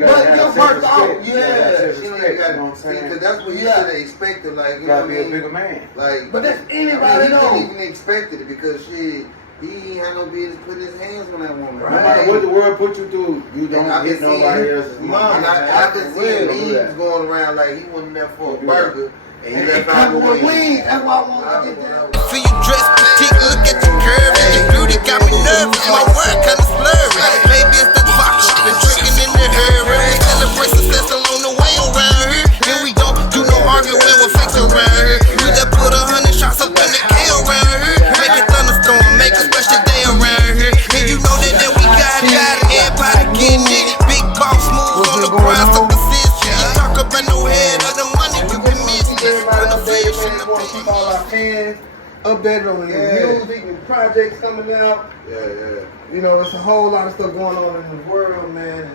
But your first off, she ain't got, you know what I'm saying? because that's what you should have expected, like, you know what I mean? Be a bigger man. Like, but that's anybody though. He didn't even expect it because he ain't had no business putting his hands on that woman. Right. No matter what the world put you through, you don't get nobody else's mom. I've been seeing memes going around like he wasn't there for a burger. And you left out with wings. That's why I want to get that. So you dress petite, look at your curves. And your beauty got me nervous. My word kinda slurry. Baby, it's the vodka. Been drinking in the hurry. We celebrate success along the way around here. And we don't do no arguing with fakes around here. We just put 100 shots up in the K around here. Make a thunderstorm, make a special day around here. And you know that we got everybody getting it. Big boss moves on the grind, so persist. You talk about no head of the money you can miss. Everybody updated, man. We want to keep all our fans updated on the music and projects coming out. Yeah. You know, it's a whole lot of stuff going on in the world, man.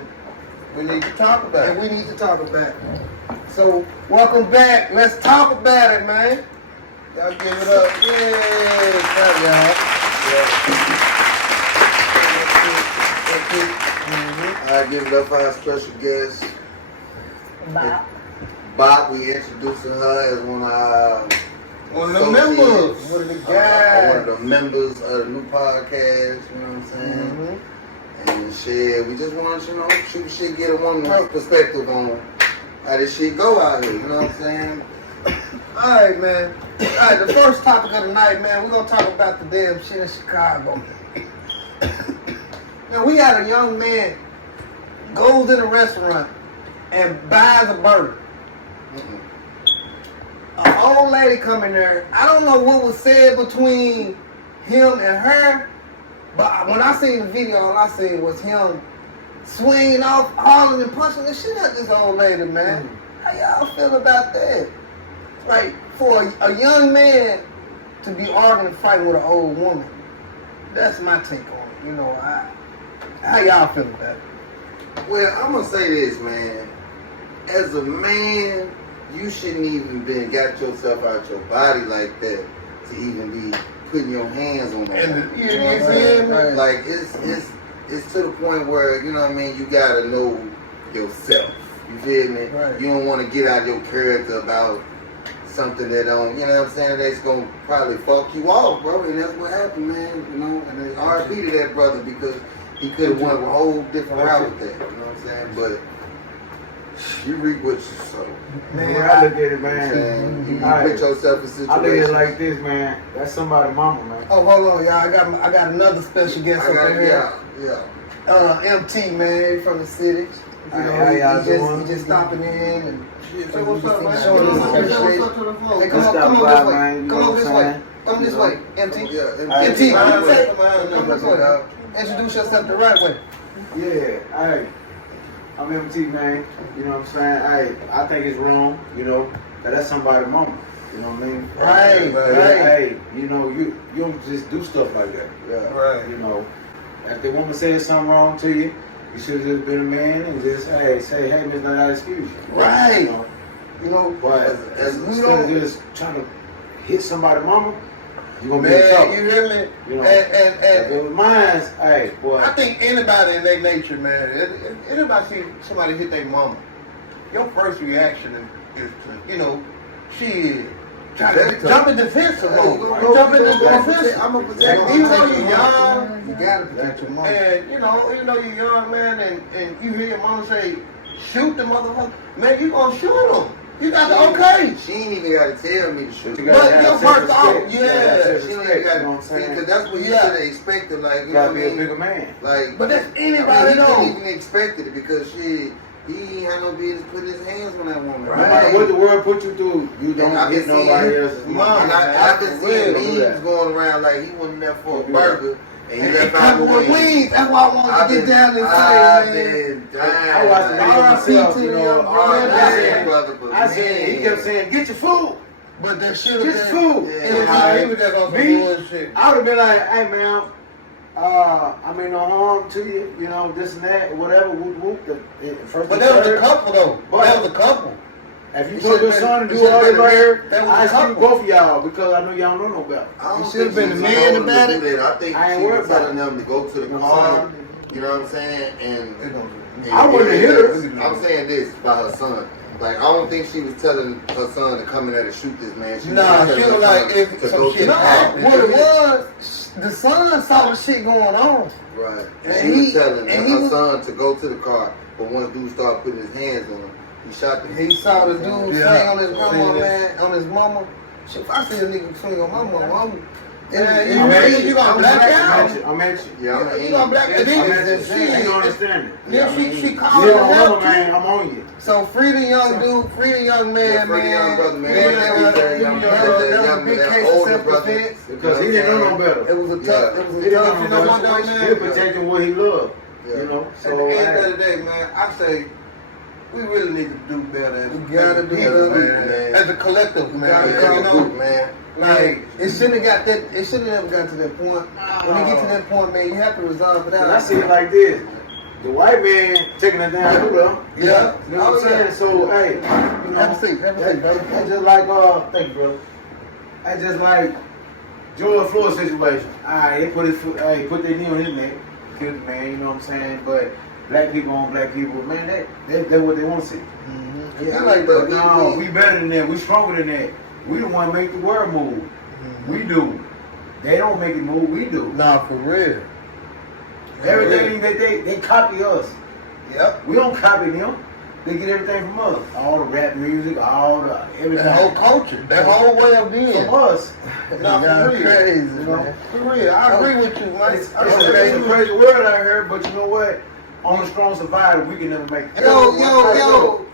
We need to talk about it. And we need to talk about it. So, welcome back. Let's talk about it, man. Y'all give it up. Yeah, shout y'all. I give it up for our special guest. Bob, we introducing her as one of the members. One of the guys. One of the members of the new podcast, you know what I'm saying? And shit, we just want to, shoot shit, get a woman's perspective on how this shit go out here, you know what I'm saying? Alright, man. Alright, the first topic of the night, man, we're going to talk about the damn shit in Chicago. Now, we had a young man goes in a restaurant and buys a burger. An old lady come in there. I don't know what was said between him and her, but when I seen the video, all I seen was him swinging off, hollering and punching the shit at this old lady, man. How y'all feel about that? Like, for a young man to be arguing and fighting with an old woman, that's my take on it. You know, how y'all feel about it? Well, I'm gonna say this, man. As a man, you shouldn't even been got yourself out your body like that to even be putting your hands on that. You know what I'm saying? Like it's to the point where, you know what I mean, you gotta know yourself. You feel me? Right. You don't want to get out your character about something that don't, you know what I'm saying, that's gonna probably fuck you off, bro. And that's what happened, man. You know, and it's RP to that brother because he could have went a whole different route with that. You know what I'm saying? But you reap what you sow. Man, I look at it, man. You put yourself in situations. I look at it like this, man. That's somebody's mama, man. Oh, hold on, y'all. I got another special guest over here. Yeah. E.n.t, man, from the city. You know, how y'all doing? He just stopping in and So what's up, man? showing us appreciation. Hey, come on this way. Come this way, E.n.t. E.n.t, come this way. Introduce yourself the right way. Yeah, hey, I'm E.n.t, man. You know what I'm saying? I think it's wrong, you know, 'cause that's somebody's mama. You know what I mean? Right. Hey, you know, you don't just do stuff like that. Yeah. Right. You know, if the woman says something wrong to you, you should have just been a man and just say, hey, Miss Not, I excuse you. Right. You know, But instead of just trying to hit somebody's mama, you gonna be in man, trouble. you hear me? You know, And if it was mine, hey, boy. I think anybody in their nature, man, if anybody see somebody hit their mama, your first reaction is to, you know, try to jump in defensive mode. Jump in defensive. I'm a protect. Even though you're young, you gotta protect your mama. and you know you're young, man, and you hear your mama say, shoot the motherfucker, man, you gonna shoot him. You got the okay. She ain't even gotta tell me to shoot. But your first off, she ain't gotta, because that's what you should have expected, like, you know what I mean? Be a bigger man. Like, but that's anybody he though. couldn't even expected it because he ain't had no business putting his hands on that woman. No matter what the world put you through, you don't get nobody else's mom. I've been seeing memes going around like he wasn't there for a burger. And you left out with wings. That's why I wanted to get down and say, man. I watched the myself, you know. I said, he kept saying, get your food. But that shit Get your food. He was just on some bullshit. I would have been like, hey, man, I mean, no harm to you, you know, this and that, whatever, whoop, whoop. But that was a couple, though. That was a couple. If you told your son to do all that right here, I excuse both of y'all because I know y'all don't know better. I You should have been the man about it. I think she was telling them to go to the car, you know what I'm saying, and I wouldn't hit her. I'm saying this about her son. Like, I don't think she was telling her son to come in there to shoot this man. She was like, if some shit happened. What it was, the son saw the shit going on. Right. And she was telling her son to go to the car, but once dude started putting his hands on him, he shot the He saw the dude swing on his mama, man, on his mama. Shit, if I see a nigga swing on my mama, you gonna black out? I'm at you. Yeah, you gonna black out? You understand it? Yeah, she called him out. Man, I'm on you. So free the young dude, free the young man, free the young brother, man. That was a big case of self-defense. Because he didn't know no better. It was a tough, he didn't know no better. He was protecting what he loved. You know? So at the end of the day, man, I say, we really need to do better. We gotta do better, man. As a collective, man. Like, it shouldn't have never got to that point. When you get to that point, man, you have to resolve it out. I see it like this. The white man taking it down too, though. Yeah. You know what I'm saying? So, hey, you know, have a seat. That's just like, thank you, brother. That's just like George Floyd situation. Alright, they put their knee on his neck, killed the man, you know what I'm saying? But black people on black people, man, that's what they want to see. Mm-hmm. Yeah, like that. No, we better than that. We stronger than that. We the one make the world move. Mm-hmm. We do. They don't make it move. We do. Nah, for real. Everything they copy us. Yep. We don't copy them. They get everything from us. All the rap music, all the everything. The whole culture. That whole way of being. From us. Nah, for real. Crazy, you know? For real. I agree with you, man. It's a crazy world out here, but you know what? On the strong survivor, we can never make it. Yo.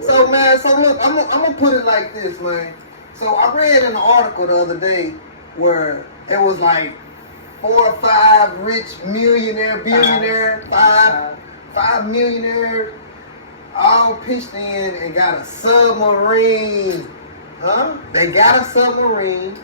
So man, look, I'm gonna put it like this, man. So I read an article the other day where it was like 4 or 5 rich billionaire, five millionaires, all pitched in and got a submarine. Huh? They got a submarine.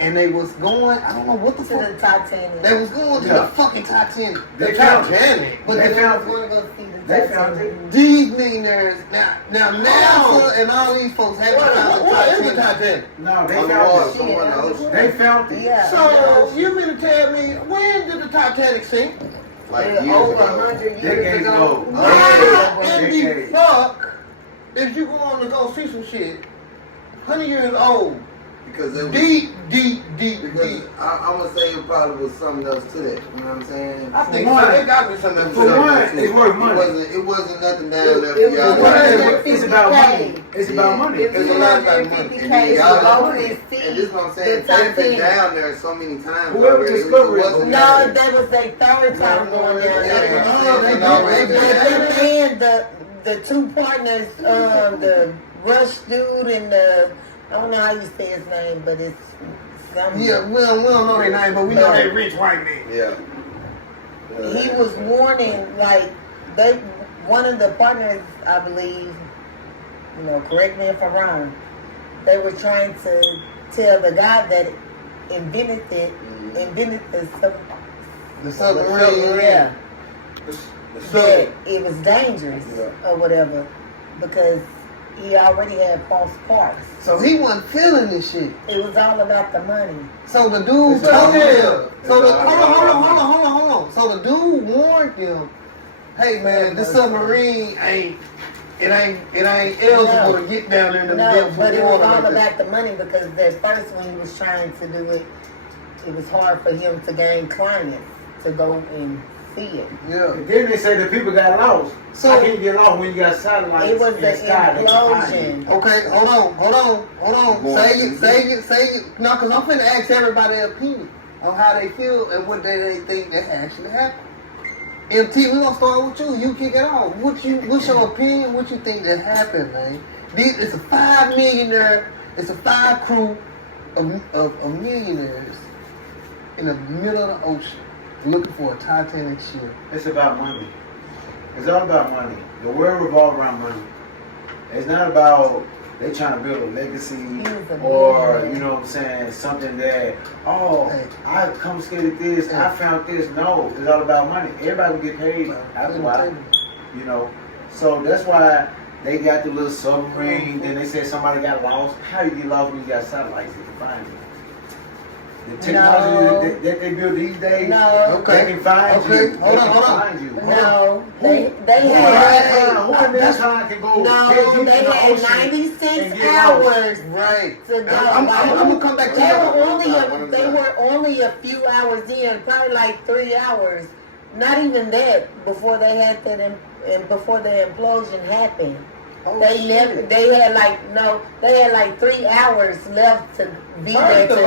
And they was going, I don't know what the fuck. To the Titanic. They was going to the fucking Titanic. They found it. But they found going to go see the Titanic. These millionaires, now NASA and all these folks have found the Titanic. No, they found it. They found it. Yeah. So, you mean to tell me, when did the Titanic sink? Like over 100 years ago. How in the fuck if you going to go see some shit, 100 years old? Because it was deep. I would say it probably was something else to that. You know what I'm saying? I think it got to be something else. For one, it's worth money. It wasn't nothing down there for y'all. It's about money. It's about money. It's a lot about money. And this is what I'm saying. They've been down there so many times. Whoever discovered it. No, that was their third time going down there. And the 2 partners, the Rush dude and the, I don't know how you say his name, but it's something. Yeah, we don't know their name, but we know they rich white man. Yeah. He was warning, like, one of the partners, I believe, correct me if I'm wrong, they were trying to tell the guy that invented the submarine. Yeah. That it was dangerous or whatever, because he already had false parts. So he wasn't feeling this shit. It was all about the money. So the dude told him. Hold on. So the dude warned him, hey man, this submarine ain't eligible to get down there. No, but it was all about the money, because at first when he was trying to do it, it was hard for him to gain clients to go and see it. Yeah. And then they say the people got lost. So I can't get lost when you got satellites. It was the explosion. Okay, hold on. Say it. No, because I'm finna ask everybody their opinion on how they feel and what they think that actually happened. E.n.t, we gonna start with you. You kick it off. What's your opinion? What you think that happened, man? It's a 5 millionaire. It's a 5 crew of millionaires in the middle of the ocean looking for a Titanic ship. It's about money. It's all about money. The world revolves around money. It's not about they trying to build a legacy or, you know what I'm saying, something that, I confiscated this, I found this. No, it's all about money. Everybody will get paid. That's why, So that's why they got the little submarine. Then they said somebody got lost. How you get lost when you got satellites? You can find it. The technology that they build these days, they can find you. Hold on. Find you. No, they had who in that time can go? No, they had 96 hours right to go. I'm gonna come back to They were only a few hours in, probably like 3 hours. Not even that before they had that and before the implosion happened. They had like 3 hours left to be there to see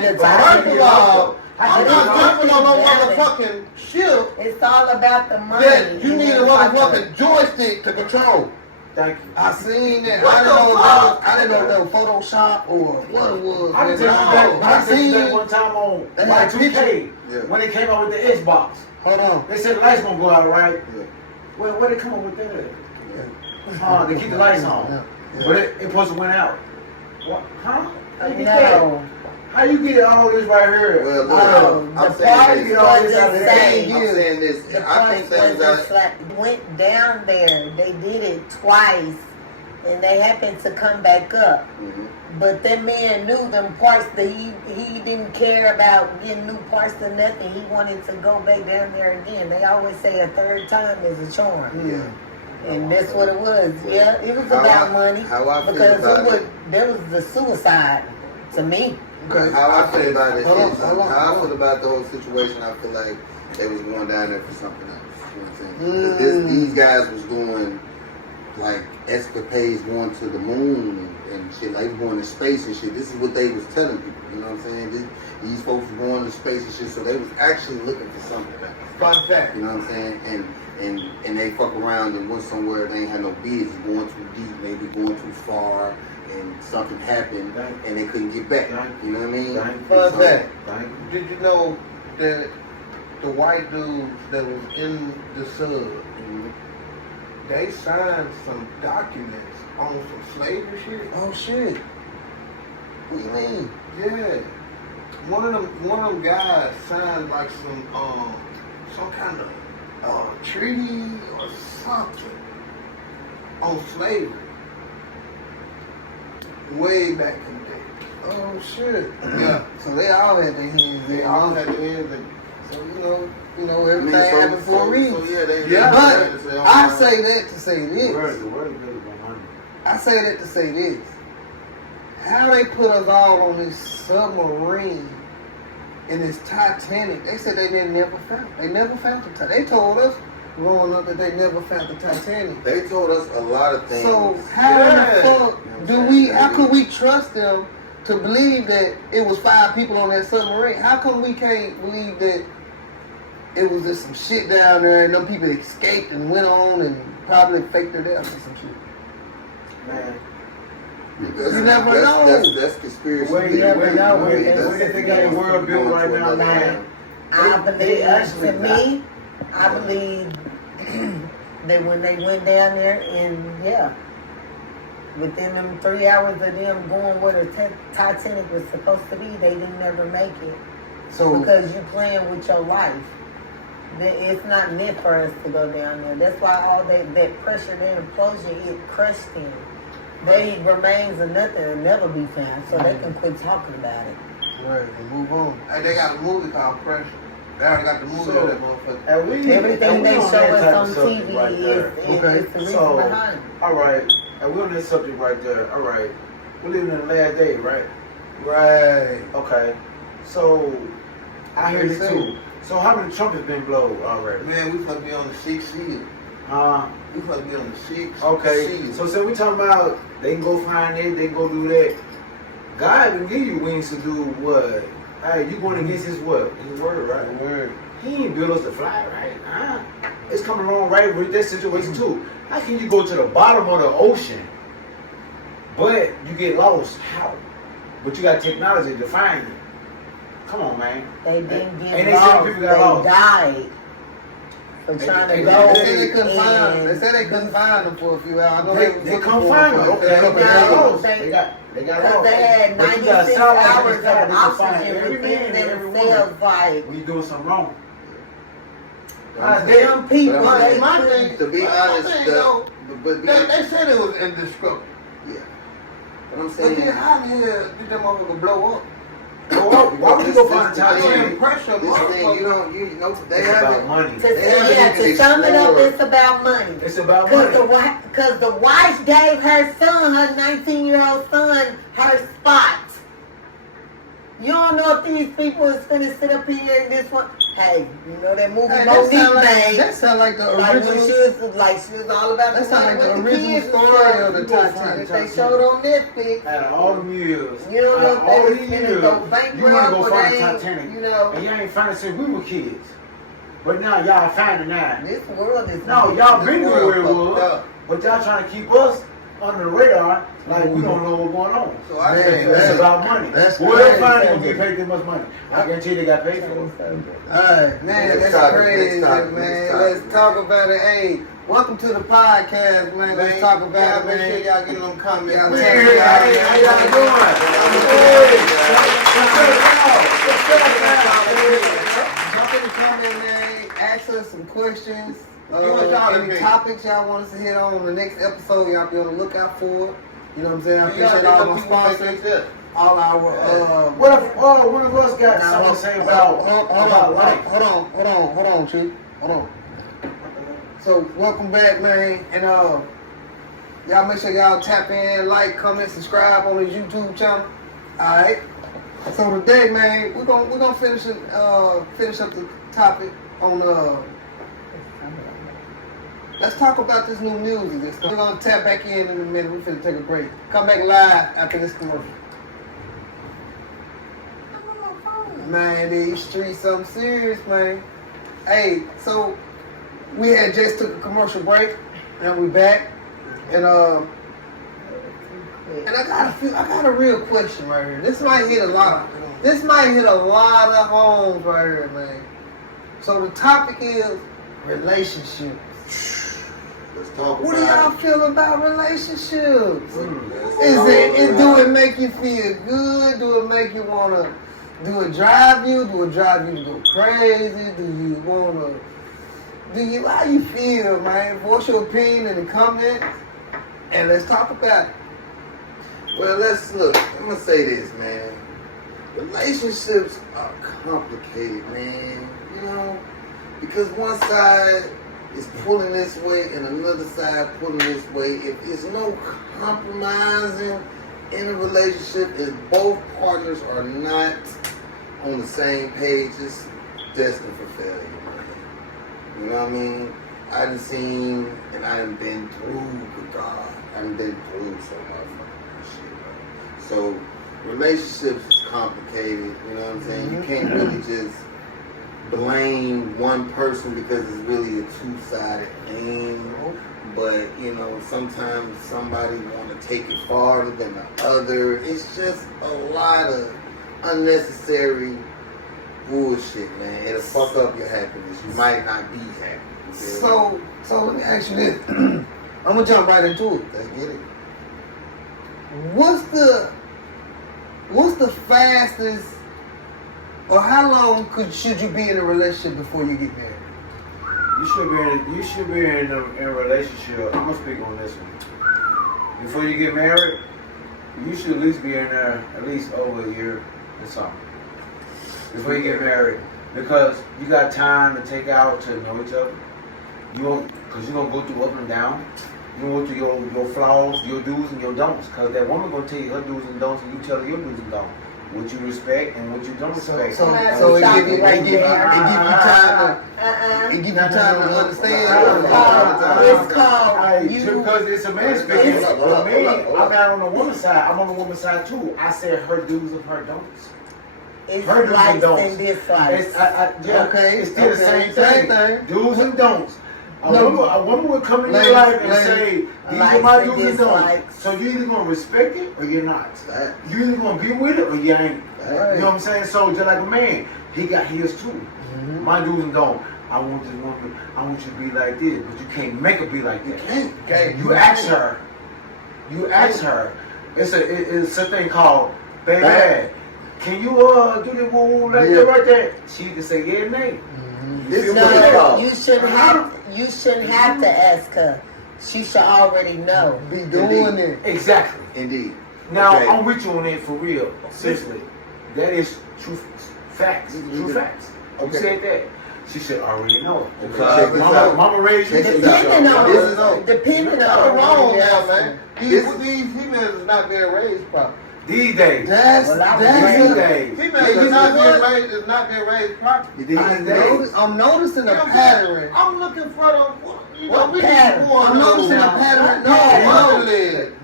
the First of all, I'm not time. jumping on no motherfucking ship. It's all about the money. That you need a motherfucking joystick to control. Thank you. I seen that. I didn't know that was Photoshop or what it was. I seen that one time on Y2K when they came out with the Xbox. Hold on. They said the lights gonna go out, right? Yeah. Well, where they come up with that? Yeah. They keep the lights on. Yeah. But it supposed to went out. What? Huh? How you get that? How you get all this right here? Well, I'm saying this. I'm saying this. I think that was went down there. They did it twice, and they happened to come back up. Mm-hmm. But that man knew them parts that he didn't care about getting new parts or nothing. He wanted to go back down there again. They always say a third time is a charm. Yeah. And that's what it was. Yeah, it was about money. Because there was the suicide to me. Okay. How I feel about it is, how I feel about the whole situation, I feel like they was going down there for something else. You know what I'm saying? These guys was doing like escapades, going to the moon and shit, like going to space and shit. This is what they was telling people. You know what I'm saying? These folks were going to space and shit, so they was actually looking for something. Fun fact. You know what I'm saying? And they fuck around and went somewhere they ain't had no business, going too deep, maybe going too far, and something happened and they couldn't get back. You know what I mean? Fun fact. Did you know that the white dudes that was in the sub, they signed some documents on some slavery shit? Oh shit. What do you mean? Yeah. One of them guys signed like some kind of treaty or something on slavery. Way back in the day. Oh shit. Yeah. So they all had their hands. They all had their hands in. So you know everything happens for a reason. So but I say that to say this. The word is really about money. I say that to say this. How they put us all on this submarine in this Titanic? They said they never found the Titanic. They told us growing up that they never found the Titanic. They told us a lot of things. So how the fuck how could we trust them to believe that it was 5 people on that submarine? How come we can't believe that it was just some shit down there and them people escaped and went on and probably faked their death or some shit? Man. You never know. That's conspiracy. You never know. They got a world built right now, man. I believe that when they went down there and within them 3 hours of them going where the Titanic was supposed to be, they didn't never make it. So because you playing with your life. It's not meant for us to go down there. That's why all that pressure, that implosion, it crushed him. They remains of nothing will never be found, so they can quit talking about it. Right, and move on. Hey, they got a movie called Pressure. They already got the movie of that motherfucker. Everything they show us on TV right is the reason behind it. All right, and we're on this subject right there. All right, we're living in the last day, right? Right. Okay, so I heard it too. So how many trumpets been blown already? Man, we supposed to be on the 6th seal. We supposed to be on the 6th seal. Okay, so we talking about they can go find it, they can go do that. God will give you wings to do what? Hey, you going against his what? His word, right? The word. He ain't built us to fly, right? It's coming along right with that situation too. How can you go to the bottom of the ocean, but you get lost? How? But you got technology to find it. Come on, man. They didn't get lost. They died for trying to go. They said they couldn't find them for a few hours. I know they couldn't find them. Okay, they got lost. They had 96 hours of oxygen within themselves. Like, when you doing something wrong. Them people. My thing, to be honest, they said it was indestructible. Yeah. But I'm saying, how the hell did that motherfucker blow up? Why would you go find a This Titanic? Pressure. thing, you know, they It's haven't. about money. To sum it up, it's about money. It's about money. Because the wife gave her son, her 19-year-old son, her spot. You don't know if these people is finna sit up here in this one. Hey, you know that movie Monique made. That sound like the Like when original. she was all about That the sound like the with original kids and story stuff. of the Titanic. They showed on Netflix. Out of all the years, You don't know out of all if the they was years, finna go you want to bankrupt go or find they, Titanic, you know. and y'all ain't find it since we were kids. But now y'all find it now. This world is No, y'all been to world where it fucked was, up. but y'all trying to keep us under the radar like we don't know what's going on. So I Man, think It's that's- about money. that's Well, they're crazy. finally gonna get paid this much money. I guarantee you they got paid for it. Alright, man, Next that's topic, crazy, next topic, man. next Let's topic, talk man. about it. Hey, welcome to the podcast, man. Let's talk about it, Make sure man. y'all get them comments. Y'all man. tap Hey, it out, hey, man. how y'all doing? Jump in the comment, man. Ask us some questions. Give us y'all Any opinion. topics y'all want us to hit on the next episode, y'all be on the lookout for it. You know what I'm saying? I You gotta appreciate get all them my people to sponsors, take that. all our What if one of us got something to say about life? Hold on, Chief. Hold on. So welcome back, man, and y'all make sure y'all tap in, like, comment, subscribe on the YouTube channel. All right. So today, man, we're gonna finish up the topic on Let's talk about this new music. We're gonna tap back in a minute. We're finna take a break. Come back live after this commercial. Man, these streets something serious, man. Hey, so we had just took a commercial break, and we back, and I got a real question right here. This might hit a lot of homes right here, man. So the topic is relationships. Let's talk What do y'all about feel about relationships? it. Do it make you feel good? Do it make you wanna? Do it drive you? Do it drive you to go crazy? How you feel, man? Voice your opinion in the comments, and let's talk about it. Well, let's look. I'm gonna say this, man. Relationships are complicated, man. You know, because one side is pulling this way and another side pulling this way. If there's no compromising in a relationship, if both partners are not on the same page, it's destined for failure, man. You know what I mean? I done seen and I done been through, good God. I done been through so much fucking shit, man. So relationships is complicated, you know what I'm saying? You can't really just blame one person because it's really a two-sided thing. But, you know, sometimes somebody want to take it farther than the other. It's just a lot of unnecessary bullshit, man. It'll fuck up your happiness. You might not be happy. So let me ask you this. I'm gonna jump right into it. Let's get it. What's the fastest, or how long should you be in a relationship before you get married? You should be in a relationship. I'm gonna speak on this one. Before you get married, you should at least be in there at least over a year or something. Before you get married, because you got time to take out to know each other. Because you're gonna go through up and down. You go through your flaws, your do's and your don'ts. Because that woman gonna tell you her do's and don'ts, and you tell her your do's and don'ts. What you respect and what you don't respect. So it give you time to understand. Because it's a man speaking. For me, I'm not on the woman's side. I'm on the woman's side too. I said her do's and her don'ts. It's Her do's and likes don'ts. and dislikes. It's still the same thing. Do's and don'ts. A woman would come in your life and say, these are my do's and don'ts. So you're either going to respect it or you're not. You're either going to be with it or you ain't. You know what I'm saying? So just like a man, he got his too. Mm-hmm. My do's and don'ts. I want this woman, I want you to be like this, but you can't make her be like that. You ask her. It's a thing called baby. Can you do the woo like that right there? She can say yeah and nay. You shouldn't have to ask her. She should already know. Be doing it. Exactly. Indeed. Now I'm with you on it for real. Seriously. That is true facts. True facts. Okay. You said that. She should already know. Okay. Mama raised you. Check this out. Depending Nothing on wrong now, the man. These females is not being raised properly. These days. That's these it. days. Females is not being raised properly. These days. I'm noticing a pattern. I'm looking for the. What pattern? I'm noticing a pattern.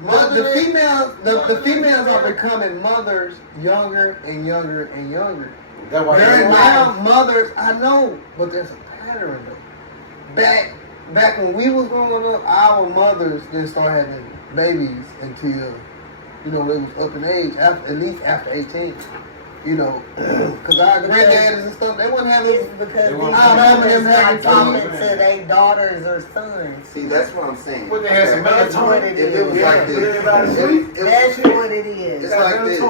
No, the females are becoming mothers younger and younger and younger. That's why They're now mothers. I know, but there's a pattern though. Back when we was growing up, our mothers didn't start having babies until they was up in age, at least after 18. Because our granddads and stuff, they wasn't having. Because I remember them having talking to their daughters or sons. See, that's what I'm saying. What they had some melatonin. If it was like this, That's what it is. It's like this.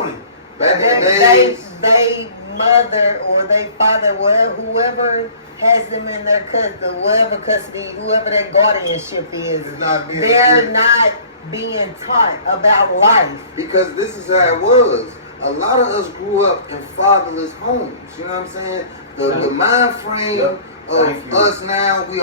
Back in the days, they mother or they father, whoever has them in their custody, whoever their guardianship is, they're not being taught about life. because this is how it was. A lot of us grew up in fatherless homes. You know what I'm saying? The mind frame of us now, we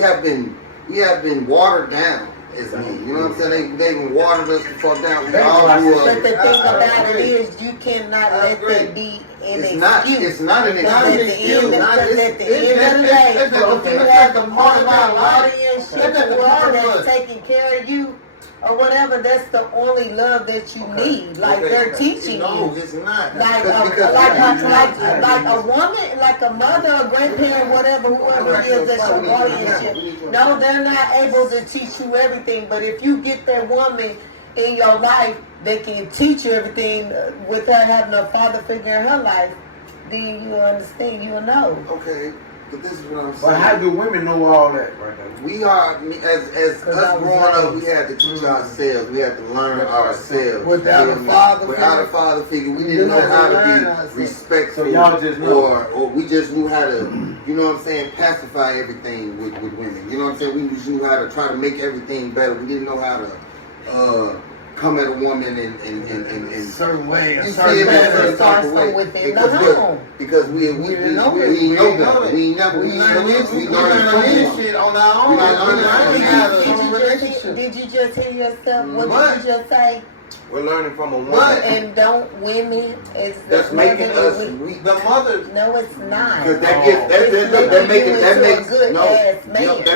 have been watered down as men. You know what I'm saying? They even watered us to fall down. We all grew up. But the thing about it is, you cannot let that be an excuse. It's not an excuse. Because at the end of the day, if you have a mother guardianship or whoever that's taking care of you, or whatever, that's the only love that you need. Like they're teaching No, you. it's not. Like a woman, like a mother, a grandparent, whatever, whoever it is that's your guardianship. No, they're not able to teach you everything. But if you get that woman in your life that can teach you everything with her having a father figure in her life, then you understand, you'll know. Okay, but this is what I'm saying. But how do women know all that right now? We are, as us growing up, we had to teach ourselves. We had to learn ourselves. Without a father figure, we didn't know how to be respectful. So y'all just know. Or we just knew how to, you know what I'm saying, pacify everything with women. You know what I'm saying? We just knew how to try to make everything better. We didn't know how to come at a woman in certain way. You see it in a certain way. Within the home. Because we know better. We learn shit on our own. Did you just hear yourself? What did you just say? We're learning from a woman. And don't women is that's making us weak. The mothers. No, it's not. Because that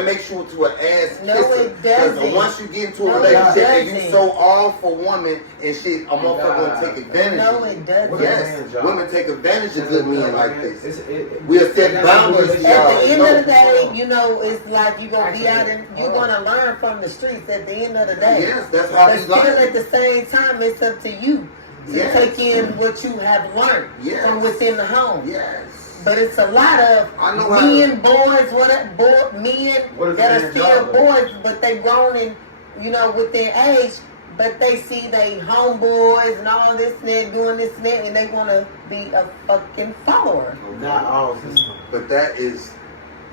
makes you into an ass kisser. No, it doesn't. Because once you get into a relationship and you so all for woman and shit, a motherfucker gonna take advantage. No, it doesn't. Yes, women take advantage of good men like this. We'll set boundaries. At the end of the day, it's like you're gonna be out and you're gonna learn from the streets. At the end of the day, yes, that's how we still learn. at the same time, it's up to you to take in what you have learned from within the home. Yes. But it's a lot of men, boys, men that are still boys, but they grown in, with their age, but they see they homeboys and all this and that, doing this and that, and they want to be a fucking follower. Not all of them. But that is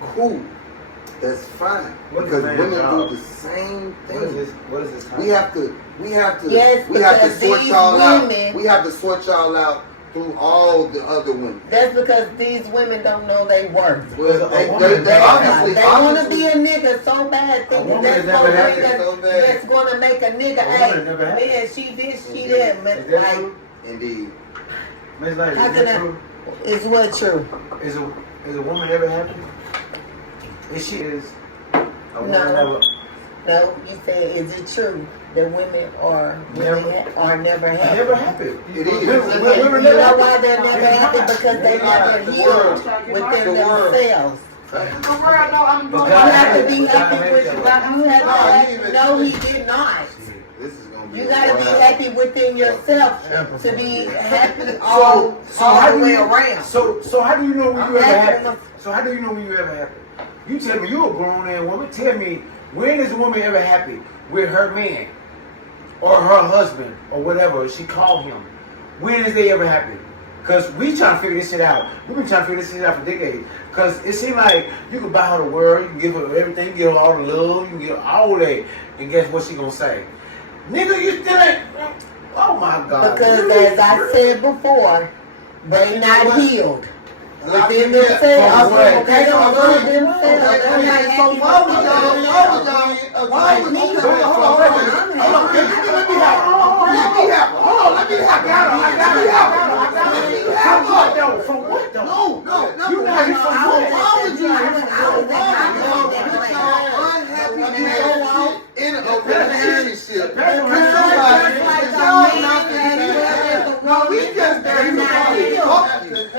cool. That's fine. Because women do the same thing. What is this? We have to Yes, sort y'all women, out. We have to sort y'all out through all the other women. That's because these women don't know their worth. Well, they want to be a nigga so bad, thinking that's going to make a nigga, man, she this, she that. Like, indeed. How can that? Is what true? Is a woman ever happy? If she is a woman never. No, you said, is it true that women are never happy? Never happy. It is. You know why they're never happy? Because they never healed within themselves. You have to be happy with yourself. No, he did not. You gotta be happy within yourself to be happy all the way around. So how do you know when you ever happy? So how do you know when you ever happy? You tell me, you're a grown ass woman. Tell me, when is a woman ever happy with her man or her husband or whatever she called him? When is they ever happy? Because we trying to figure this shit out. We've been trying to figure this shit out for decades. Because it seems like you can buy her the world, you can give her everything, you can give her all the love, you can give her all that, and guess what she gonna say? Nigga, you still ain't. Oh my God. Because as I said before, They not healed. Within They themselves. They don't love themselves. They're not So why would y'all? From what though? No. You not here from what? In a relationship. We just there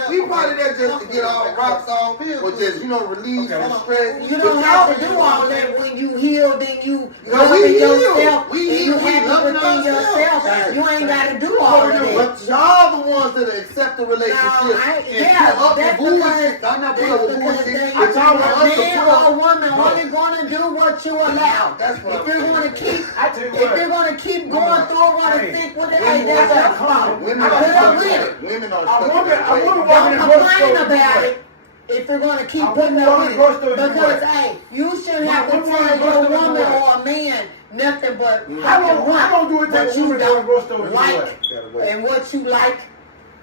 we probably there just to get all rocks off or just, release some stress. You don't have to do all that when you heal, then you loving yourself, and you happy within yourself. You ain't got to do all of that. But y'all the ones that accept the relationship and put up the bullshit. I'm not putting up with bullshit. A man or a woman only going to do what you allow. If you're going to keep, going through it, want to stick with it, hey, that's your fault. Women Put up with it. Women are A woman Don't complain about it. If you're going to keep putting up with it, because hey, you shouldn't have to tell your woman or a man nothing but How long do it take what a you woman to go to the grocery store don't to like and what you like.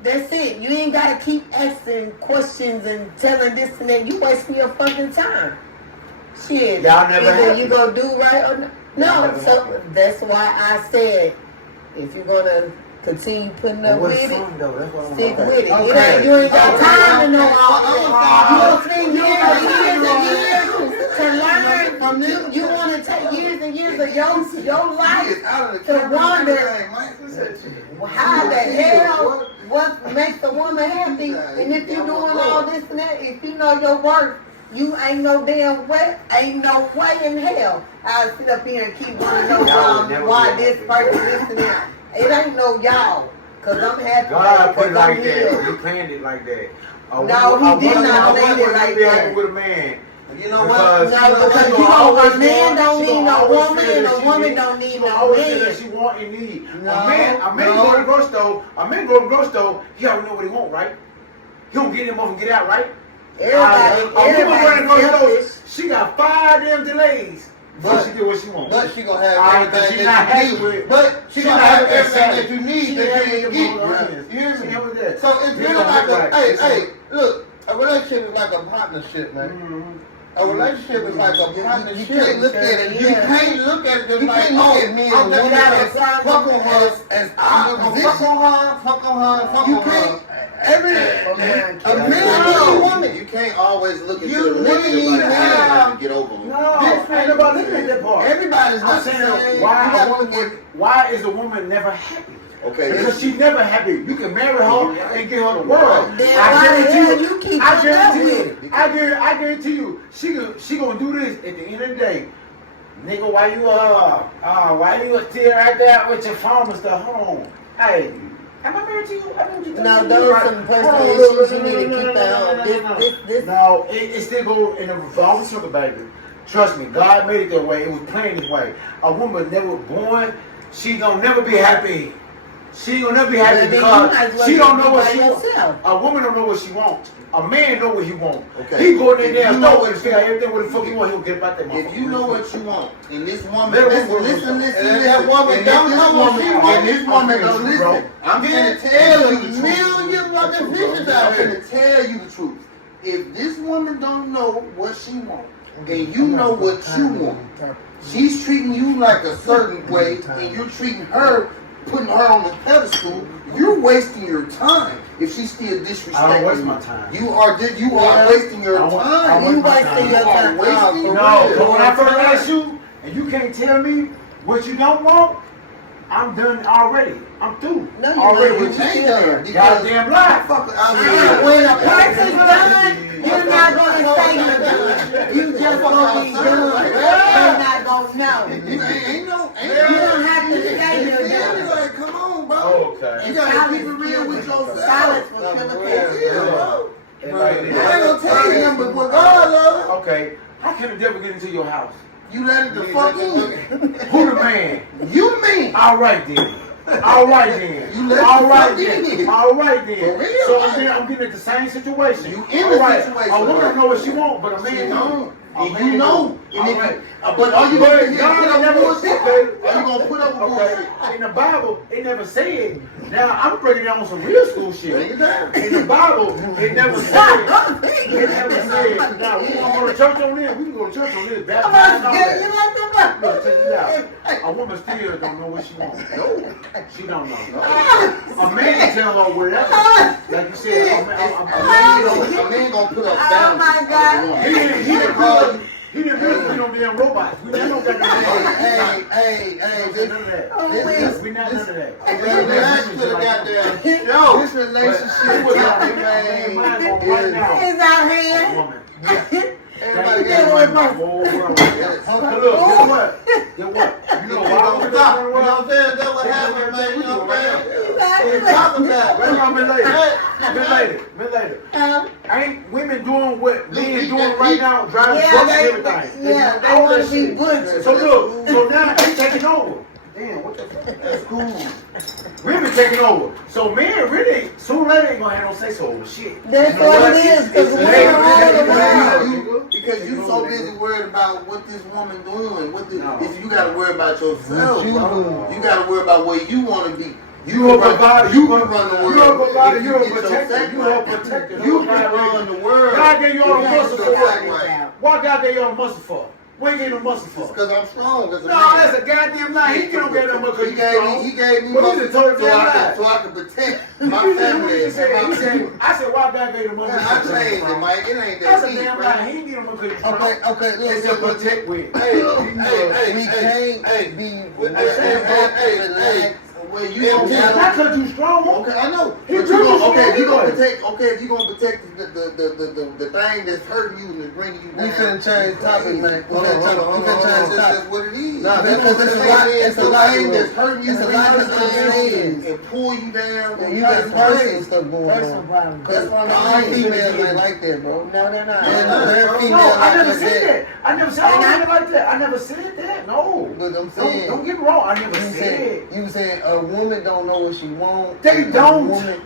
That's it. You ain't got to keep asking questions and telling this and that. You wasting your fucking time. Shit. Y'all never Either have you to. go do right or not. No. So that's why I said, if you're gonna continue putting up with it, stick with it. Okay. You ain't got time to know all that. You don't spend years and years to learn. You want to take years and years of your life to wonder how the hell what makes a woman happy, and if you're doing all this and that, if you know your worth, you ain't no damn way, ain't no way in hell I'll sit up here and keep wanting to know why this person, this and that. It ain't no y'all, cause I'm happy. God put it like I'm that. healed. He planned it like that. No, he did not plan it like that. With a man. You know what? No, because a man don't need no woman, and a woman don't need no always say that man. she want and need. No, a man go to the grocery store. A man go to the grocery store. He already know what he want, right? He don't get him up and get out, right? Everybody selfish. She got 5 damn delays. But she get what she wants. But she gonna have But everything she not that happy you with need. it. But she She gonna not have happy with everything that that you need She that happy you with didn't the get. money. You hear She me? happy with that. So it's It really don't like look a, like- hey, look, a relationship is like a partnership, man. A relationship is like a partnership. You can't look at it. You can't look at it just like, oh, I'm gonna fuck on her as fuck on her. You can't. A man needs a woman. You can't always look at You your relationship need like to that have- and get over it. No, ain't nobody looking at that part. Everybody's I'm not saying, saying why is a woman never happy? Okay, Because she's never happy. You can marry her and give her the world. Then why the hell you keep I putting up guarantee with you. it? I guarantee you. She gonna do this at the end of the day. Nigga, why you still right there with your phone and stuff? Hold on. Hey, am I married to you? I know what you're No, doing. those Right. some personal Hold on, issues you no, need to no, keep no, at no, home. no, This. No, it still go in a revolving circle, baby. Trust me, God made it that way. It was planned this way. A woman never born, she gonna never be happy. She gonna never be happy Well, then you might as because well she don't be know what by she wants. yourself. A woman don't know what she wants. A man know what he wants. Okay. He go in there If and you know know what what figure out everything what the fuck he want. He'll get about that. If you know what you want, and this woman, Let her listen, work listen, with listen, And that woman and don't this know what woman, she wants. and this woman don't I'm listen. finna I'm Then gonna tell tell you you the truth. million fucking bitches out I'm here. gonna tell you the truth. If this woman don't know what she wants, and you know what you want, she's treating you like a certain way, and you're treating her, putting her on the pedestal, you're wasting your time. If she's still disrespecting I don't waste you. my time. You are wasting your I want- time. I want You my wasting time. your time. wasting your No, time. but when I first asked you, and you can't tell me what you don't want, I'm done already. I'm through. No, you You already ain't. with you. ain't done. Goddamn lie. When a person's done, you're not gonna say you're done. You just gonna be done. They're not gonna know. You don't have to say you're done. Like, come on, bro. Okay. You gotta keep it real with yourself. Silence will fill a Yeah, place. bro. And I ain't gonna tell you, but regardless, Okay. How can the devil get into your house? you let it the fuck in. Who the man? You mean? All right then. All right then. You let All the right fuck then. in. All right then. For real? So I'm getting at the same situation. You in All the right. situation, A woman right? know what she want, but a She man don't. don't. And you know. And All if right. but are you But gonna God get never bullshit? said, Are gonna put up with bullshit. In the Bible, it never said. Now I'm breaking down on some real school shit. Break it down. In the Bible, it never said. It never said. Now we want to go to church on this. We can go to church on this. That's Look, check this out. A woman still don't know what she wants. No, she don't know. A man tell her whatever. Like you said, A man gonna put up boundaries. Oh my God. He didn't really on damn robots. We don't got Hey, none of that. We not none of that. relax to the goddamn. This relationship with Right man now. It's our hand. Woman. Everybody Yeah, got wait, one. wait. Whole world. Look, guess what? You know why we Stop. You know don't what I'm saying? That's what happened, man. You know what I'm saying? We're talking about. Wait a minute. Ain't women doing what men doing right now, driving trucks and everything? Yeah, they want to be butchers. So look, so now they taking over. Damn, what the fuck? That's cool. Women taking over. So men really, sooner or later ain't gonna have no say so over shit. That's what it is, because we're all around. Because you so busy worried about what this woman doing. You gotta worry about yourself, bro. You gotta worry about where you wanna be. You a provider. You can run the world. You a provider. You a Get your protector. sack You right. a protector. You can run the world. God gave you all the muscle for sack what? right. Why God gave you all the muscle for? What you gave the muscle for? Because I'm strong as a No, man. that's a goddamn lie. He don't get no muscle because He he's strong. gave me But muscle he's a total so lie. I can protect He my family. said, I said, why God gave the muscle? I changed it, Mike. It ain't that That's a deep, damn bro. lie. He ain't get no muscle because he's strong. Okay, It's a protect with. we can't be Hey. Well, you It's not because you strong. Okay, I know. He But really if you gonna strong. protect, if you gonna protect the thing that's hurting you and is bringing you down. We finna change topic, man. We Hold on, finna change that's topic. what it is. Nah, You because gonna it's a protect lot- it's a the lot thing of- that's hurting you, it's a bring lot you of down, things. and pull you down. You got personal stuff going Personal on. problems. That's why all females ain't like that, bro. No, they're not. They're No, females I never like said that. that. I never said anything like that. I never said that. No. But I'm saying, Don't get me wrong. I never said. you saying a woman don't know what she wants. They don't. Woman,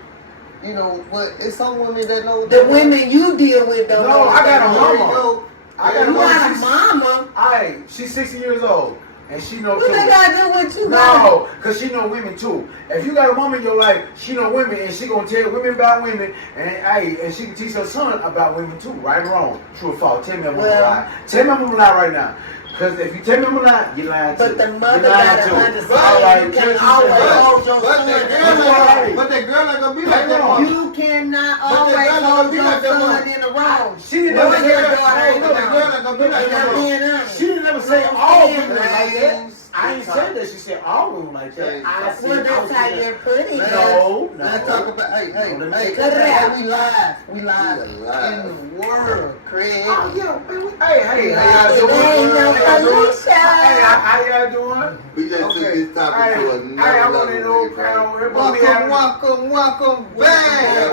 you know, but it's some women that know what The they want. women you deal with don't No, know. I got a There you mama. go. I got You got a she's- mama. Aye, she's 60 years old. And she knows What too. they got to do with you? No, because she know women too. If you got a woman in your life, she know women and she gonna tell women about women and she can teach her son about women too, right or wrong, true or false. Tell me I'm gonna lie. Tell me I'm gonna lie right now. Because if you tell me I'm gonna lie, you're lying too. But the mother You're lying gotta too. understand. All right, You tell can me always something. hold your But that girl ain't gonna be like that. You cannot But always they gotta hold be your like that son woman. in the wrong. She didn't But never your say daughter ain't But that girl ain't gonna be like You're not that. being honest. She didn't never say all women Right. like that. I ain't said that. She said all women like that. I said Well, that's how you're putting it. No, Let's no. talk about, hey, Cut it out. we live We live. in the world, Craig. Oh, yeah, man. Hey, how y'all It doing? ain't no How y'all doing? Alicia. Hey, how y'all doing? We just took this topic Hey, to hey, another I'm on level. that old crowd. Everybody having- Welcome back.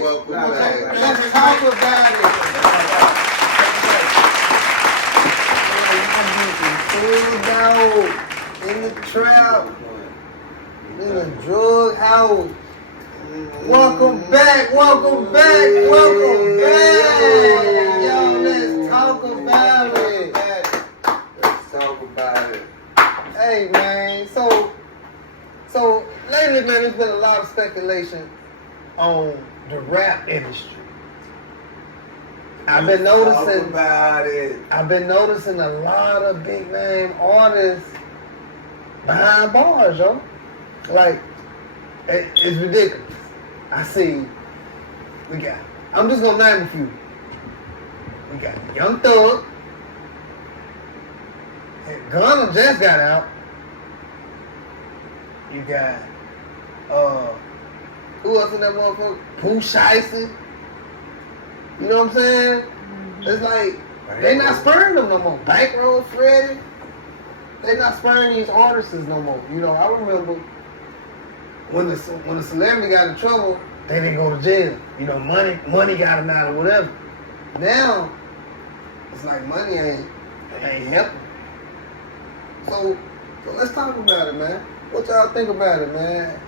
Welcome back. Let's talk about it. In the trap, in the drug house. Welcome back. Yo, let's talk about it. Let's talk about it. Hey man, so lately, man, there's been a lot of speculation on the rap industry. I've been noticing about it. I've been noticing a lot of big name artists behind bars, yo. Like, it's ridiculous. I see, I'm just gonna name a few. We got Young Thug. Gunna just got out. You got, who else in that motherfucker? Pooh Shiesty. You know what I'm saying? It's like, they not spurring them no more. Bankroll Freddy. They not spurring these artists no more. You know, I remember when the celebrity got in trouble, they didn't go to jail. You know, money got them out or whatever. Now, it's like money ain't helping. So let's talk about it, man. What y'all think about it, man?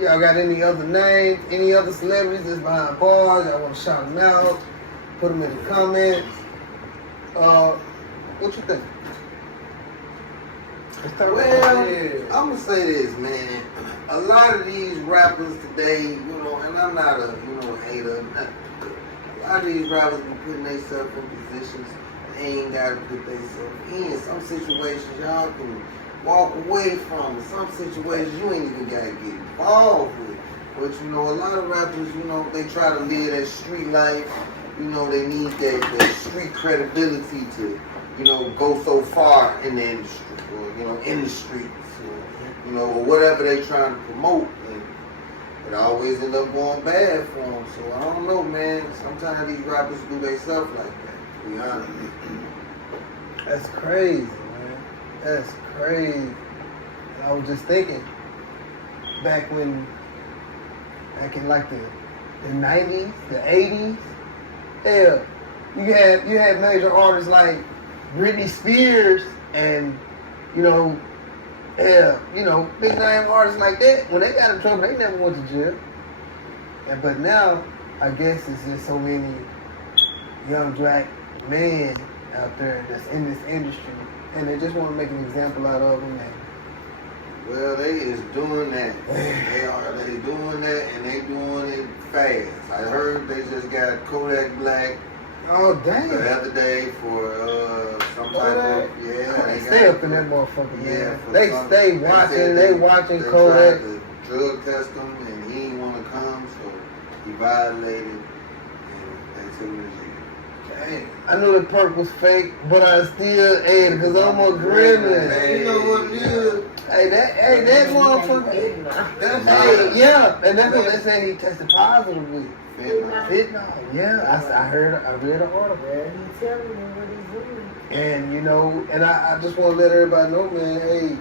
Y'all got any other names, any other celebrities that's behind bars? Y'all want to shout them out? Put them in the comments. What you think? Well, I'm gonna say this, man. A lot of these rappers today, you know, and I'm not a, you know, hater. A lot of these rappers been putting themselves in positions they ain't gotta put themselves in. Some situations y'all can walk away from. Some situations you ain't even gotta get involved with. But you know, a lot of rappers, you know, they try to live that street life. You know, they need that street credibility to, you know, go so far in the industry, or, you know, in the streets, or, you know, or whatever they trying to promote. And it always end up going bad for them. So I don't know, man. Sometimes these rappers do themselves like that, to be honest. That's crazy, man. That's crazy. I was just thinking, back in like the 90s, the 80s, hell, you had major artists like Britney Spears and, you know, big name artists like that. When they got in trouble, they never went to jail. But now, I guess it's just so many young black men out there that's in this industry, and they just want to make an example out of them. Well, they is doing that. They doing that, and they doing it fast. I heard they just got Kodak Black. Oh damn! The other day for some type of they stay up in that motherfucker. Yeah, they stay watching. They watching Kodak. Tried to drug test him, and he didn't want to come, so he violated, and they took him to jail. Dang. I knew the perk was fake, but I still ate it because I'm a gremlin. Hey, you know what it is? That motherfucker. And that's what they say he tested positive with. Fentanyl. Yeah, I read an article. He's telling me what he's doing. And you know, and I just want to let everybody know, man. Hey,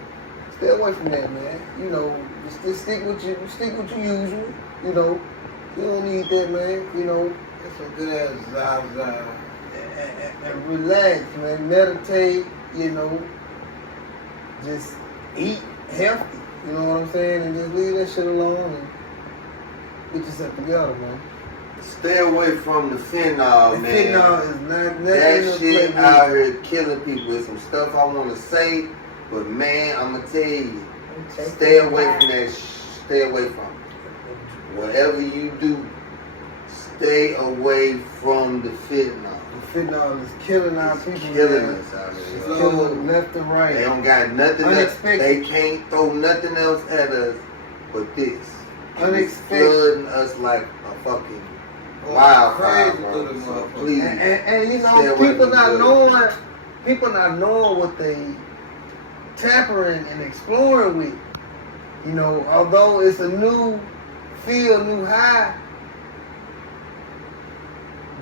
stay away from that, man. You know, just stick with your usual. You know, you don't need that, man. You know, It's a good ass Zaza. and relax, man. Meditate. You know, just eat healthy. You know what I'm saying? And just leave that shit alone and get yourself together, man. Stay away from the fentanyl, man. Fentanyl is not that shit out here killing people. There's some stuff I want to say, but man, I'm gonna tell you, stay away from that. Stay away from it. Whatever you do, stay away from the fentanyl. The fentanyl is killing our people. Killing us out here. It's killing left and right. They don't got nothing else. They can't throw nothing else at us but this. Unexpected. Flooding us like a fucking wildfire, bro. So please. And you know, people not knowing what they tampering and exploring with. You know, although it's a new field, new high,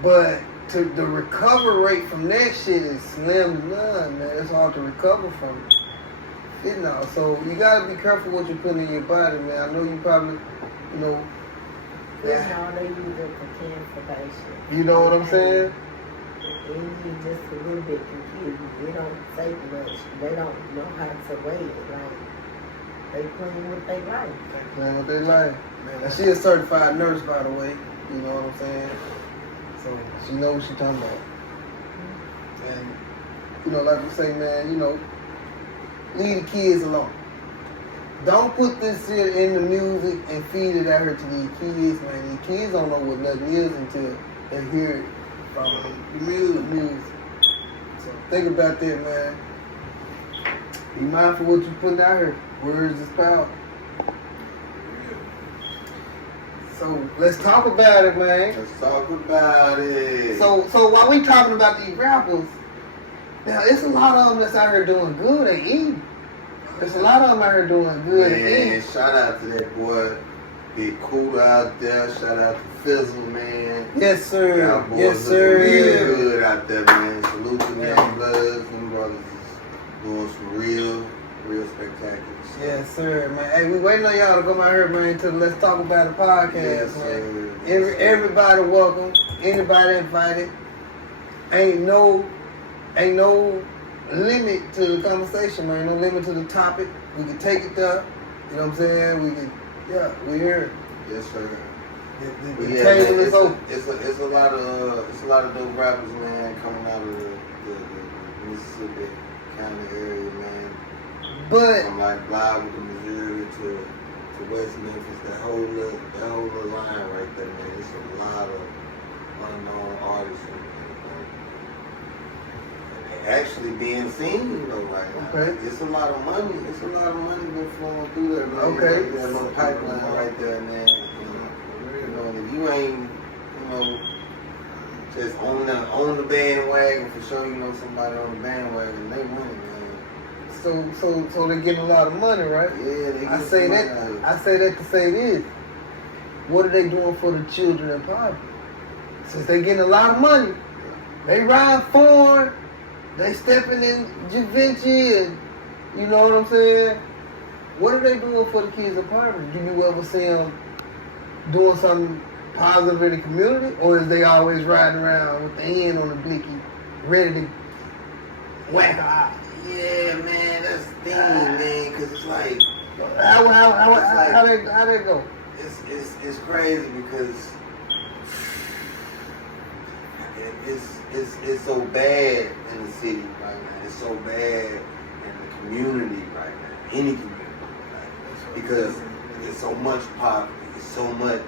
but the recovery rate from that shit is slim to none, man. It's hard to recover from it. You know, so you gotta be careful what you put in your body, man. I know you probably, you know. That's how they use it for cancer patients. You know what I'm saying? And you just a little bit confused. They don't say much. They don't know how to weigh it. Like, they playing with their life. They playing with their life. Man, and she a certified nurse, by the way. You know what I'm saying? So she knows what she's talking about. And, you know, like we say, man, you know, leave the kids alone. Don't put this shit in the music and feed it out here to these kids, man. These kids don't know what nothing is until they hear it from the music. So think about that, man. Be mindful what you put out here. Words is power. So let's talk about it, man. Let's talk about it. So while we talking about these rappers, now it's a lot of them that's out here doing good at eating. There's a lot of them out here doing good at eating. Man, shout out to that boy, Big Cool out there. Shout out to Fizzle, man. Yes, sir. Y'all boys Yes, sir. real good out there, man. Salute to them bloods. Them brothers is doing some real spectacular stuff. Yes, sir, man. Hey, we waiting on y'all to come out here, man, to Let's Talk About It podcast, Yes, man. sir. Everybody welcome. Anybody invited. Ain't no limit to the conversation, man. No limit to the topic. We can take it there. You know what I'm saying? We're here. Yes, sir. The Yeah, table man, is open. it's a lot of dope rappers, man, coming out of the Mississippi kind of area, man. But from like Blywood to Missouri to West Memphis, that whole little line right there, man. It's a lot of unknown artists and actually being seen, right now. Okay. It's a lot of money. It's a lot of money been flowing through there, man. Okay. That little pipeline right there, man. And if you ain't, just on the bandwagon for sure, somebody on the bandwagon, they winning, man. So they're getting a lot of money, right? Yeah, they I say that to say this. What are they doing for the children in poverty? Since they getting a lot of money, they ride foreign, they stepping in Givenchy, and you know what I'm saying? What are they doing for the kids in poverty? Do you ever see them doing something positive in the community, or is they always riding around with the end on the blicky, ready to whack her out? Yeah, man, that's the thing, man, because it's like How they go? It's crazy because it's so bad in the city right now. It's so bad in the community right now. Any community, right? Because there's so much poverty. There's so much,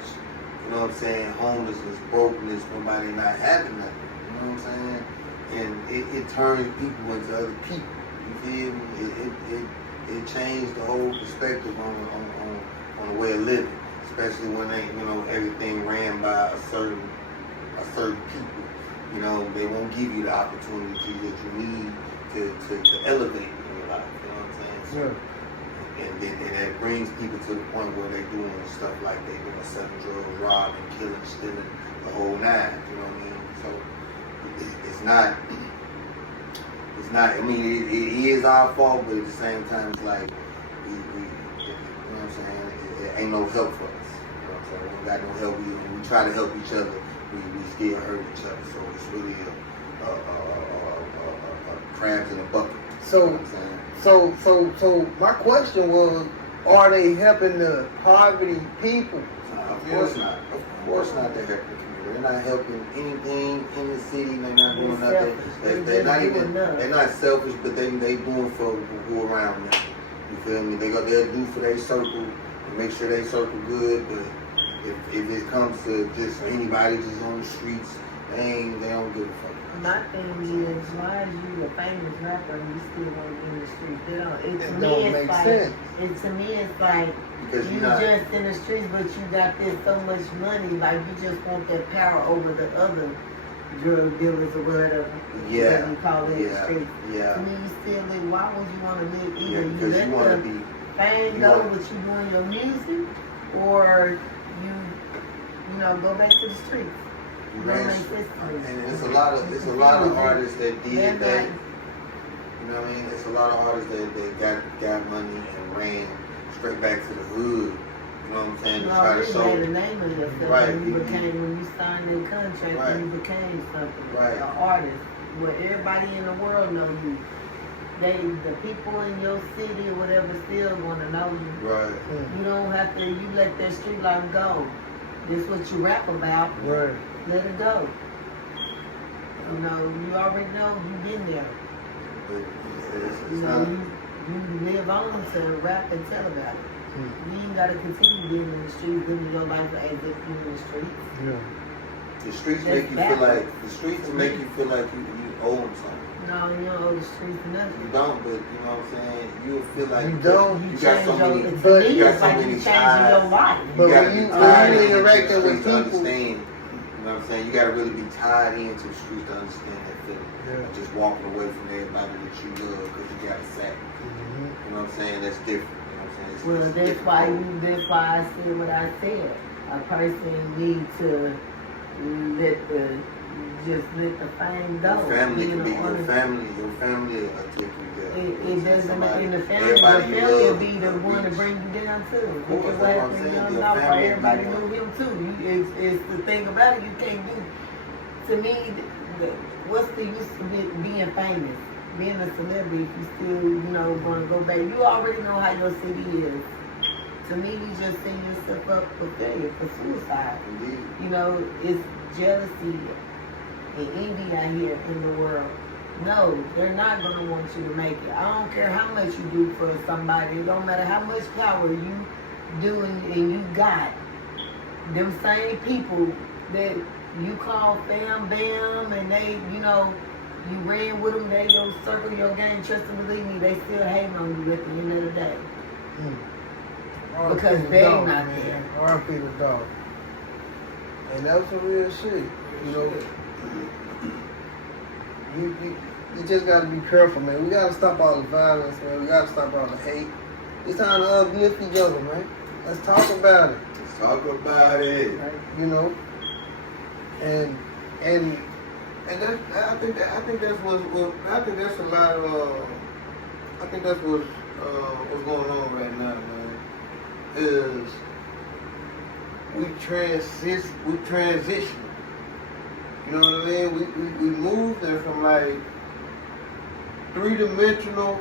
homelessness, brokenness, nobody not having nothing. You know what I'm saying? And it turns people into other people. You feel me? It changed the whole perspective on the way of living, especially when everything ran by a certain people. They won't give you the opportunity that you need to elevate in your life. You know what I'm saying? So, and that brings people to the point where they're doing stuff like they're doing selling drugs, robbing, killing, stealing, the whole nine. You know what I mean? So it's not. I mean, it is our fault, but at the same time, it's like we you know what I'm saying? It ain't no help for us. You know what I'm saying? We don't got no help. When we try to help each other, we still hurt each other. So it's really a crabs in a bucket. So, you know what I'm saying? so my question was, are they helping the poverty people? Of course not. Of course not. They're helping the community. They're not helping anything in the city. They're not doing nothing. They're not even. They're not selfish, but they doing for who around them. You feel me? They'll do for their circle and make sure they circle good. But if it comes to just anybody just on the streets, they don't give a fuck. My thing is, why is you a famous rapper and you still want to be in the streets? It don't make sense. To me, it's like Because you just in the streets, but you got this so much money, like you just want that power over the other drug dealers or whatever. Yeah. You call it the streets. Yeah. To me, you still live. Why would you want to live either? Yeah, You because let you want to the be. fame go with you doing your music, or you go back to the streets. Man, and it's a lot of artists that did that. You know what I mean? It's a lot of artists that got money and ran straight back to the hood. You know what I'm saying? To try to show. The name of yourself. Right. When you signed that contract, Right. you became something. Right. An artist. Where everybody in the world know you. The people in your city or whatever still want to know you. Right. You don't have to. You let that street life go. This what you rap about. Right. Let it go. You already know you've been there. You live on to rap and tell about it. You ain't got to continue being in the streets, living your life as if you're in the streets. Yeah. The streets make you feel like you owe them something. No, you don't owe the streets nothing. You don't, but you know what I'm saying? You feel like You don't. You got so many. But You got it's so like many you changing your life. But gotta when be you tied into interacting the with streets to people- understand. You know what I'm saying? You got to really be tied into the streets to understand that feeling. Yeah. Just walking away from everybody that you love because you got a sack. You know what I'm saying? That's different. You know what I'm saying? Well, that's why I said what I said. A person needs to let the fame go. Your family can be your family. Your family will take you there. It doesn't make in the family. Everybody The you family will love be the will one to reach. bring you down too. Of course, Because that's what I'm when saying. you're Your not, family everybody will knew be him too. It's the thing about it. You can't do. To me, what's the use of being famous, being a celebrity if you still going to go back? You already know how your city is. To me, you just setting yourself up for failure, for suicide. Indeed. It's jealousy and envy out here in the world. No, they're not gonna want you to make it. I don't care how much you do for somebody. It don't matter how much power you do and you got. Them same people that you call fam bam and they, you know, you ran with them, they your circle, your gang, trust and believe me, they still hating on you at the end of the day. Because they not there. R.I.P. the dog. And that was some real shit. You know, you just gotta be careful, man. We gotta stop all the violence, man. We gotta stop all the hate. It's time to uplift each other, man. Let's talk about it. Let's talk about it. Right? You know, and that, I think that's a lot of I think that's what's going on right now, man. Is we transition. You know what I mean? We moved there from like 3-dimensional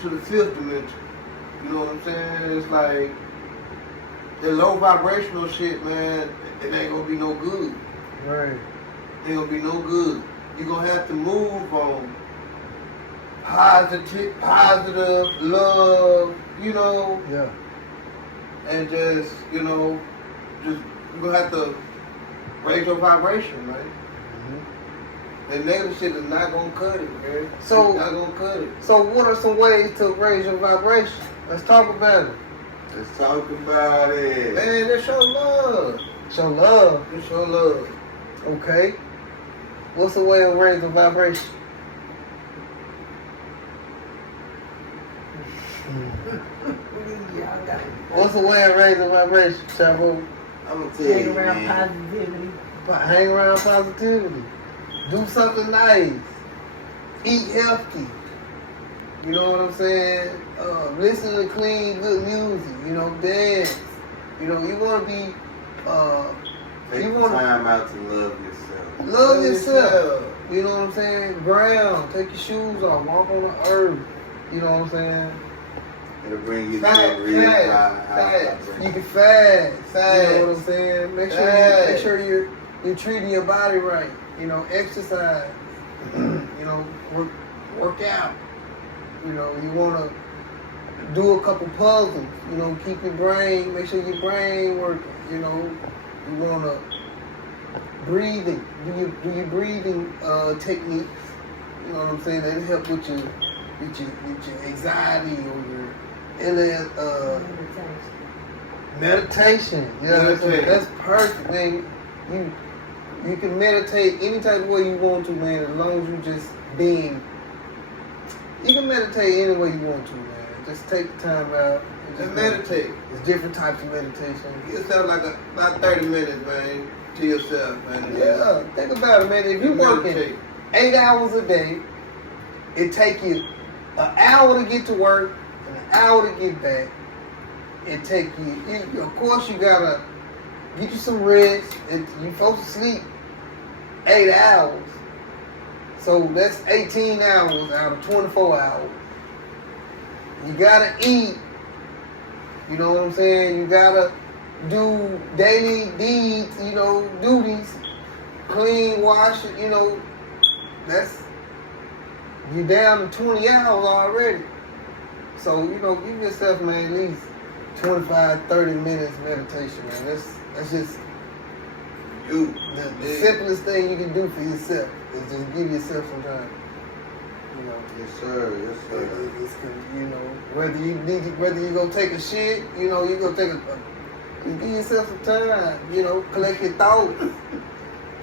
to the 5th dimension. You know what I'm saying? It's like the low vibrational shit, man. It ain't gonna be no good. Right. Ain't gonna be no good. You're gonna have to move on positive love, you know. Yeah. And just, you know, you're gonna have to raise your vibration, right? Mm-hmm. And negative shit is not gonna cut it, man. So- it's not gonna cut it. So what are some ways to raise your vibration? Let's talk about it. Let's talk about it. Man, let's show love. Show love. Let's show love. Okay. What's a way of raising vibration? What's a way of raising vibration, Chavo? I'm gonna tell you, Hang around man. positivity. Hang around positivity. Do something nice. Eat healthy. You know what I'm saying? Listen to clean, good music. You know, dance. You know, you want to be. Take You the wanna- time out to love yourself. Love yourself. You know what I'm saying? Ground. Take your shoes off. Walk on the earth. You know what I'm saying? It'll bring you to Fast. a real high You vibration. can fast. Fast. You know what I'm saying? Make sure you're treating your body right. You know, exercise. You know, work out. You know, you wanna do a couple puzzles. You know, keep your brain. Make sure your brain working. You know, you wanna breathing. Do your breathing techniques. You know what I'm saying? That'll help with your anxiety or your meditation. Yeah, that's perfect, man. You can meditate any type of way you want to, man, as long as you just being. You can meditate any way you want to, man. Just take the time out and just meditate. There's different types of meditation. Give yourself like about 30 minutes, man, to yourself, man. Yeah, think about it, man. If you're working 8 hours a day, it take you an hour to get to work and an hour to get back. It take you, of course, you gotta get you some rest. You're supposed to sleep 8 hours. So that's 18 hours out of 24 hours. You gotta eat. You know what I'm saying? You gotta do daily deeds, you know, duties. Clean, wash, you know. You're down to 20 hours already. So, you know, give yourself, man, at least 25, 30 minutes meditation, man. That's just the simplest thing you can do for yourself is just give yourself some time. You know. Yes, sir. Yes, sir. You know, whether you go take a shit, you know, you go take you give yourself some time. You know, collect your thoughts,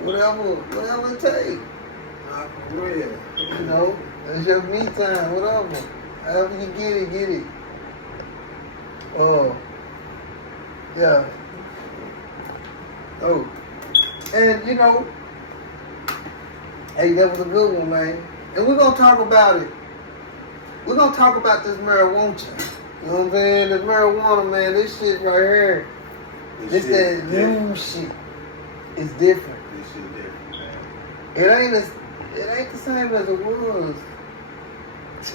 whatever it takes. Not for real. You know, that's your me time, whatever. However you get it. Oh, yeah. Oh, and you know, hey, that was a good one, man. And we're gonna talk about it. We're gonna talk about this marijuana. You know what I'm saying? This marijuana, man. This shit right here. This that new shit. It's different. This shit different, man. It ain't the same as it was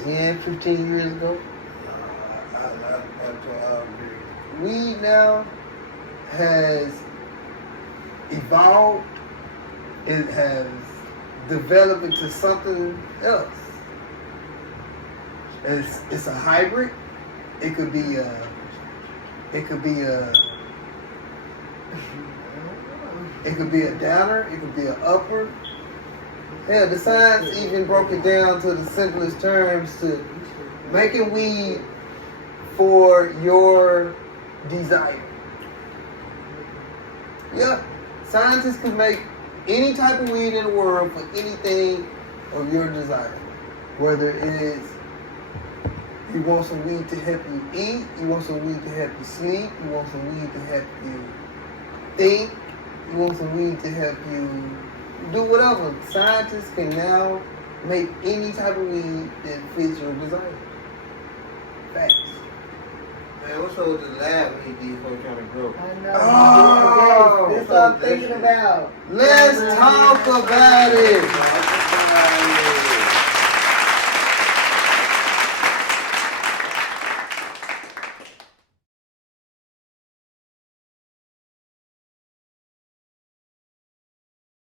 10, 15 years ago. I agree. Weed now has evolved. It has develop into something else. It's a hybrid. It could be a downer. It could be an upper. Yeah, the science even broke it down to the simplest terms to making weed for your desire. Yeah, scientists can make any type of weed in the world for anything of your desire. Whether it is you want some weed to help you eat, you want some weed to help you sleep, you want some weed to help you think, you want some weed to help you do whatever. Scientists can now make any type of weed that fits your desire. Facts. Man, what's up with the lab he did for trying to grow? I know. Oh, That's what I'm thinking about. Let's talk about it.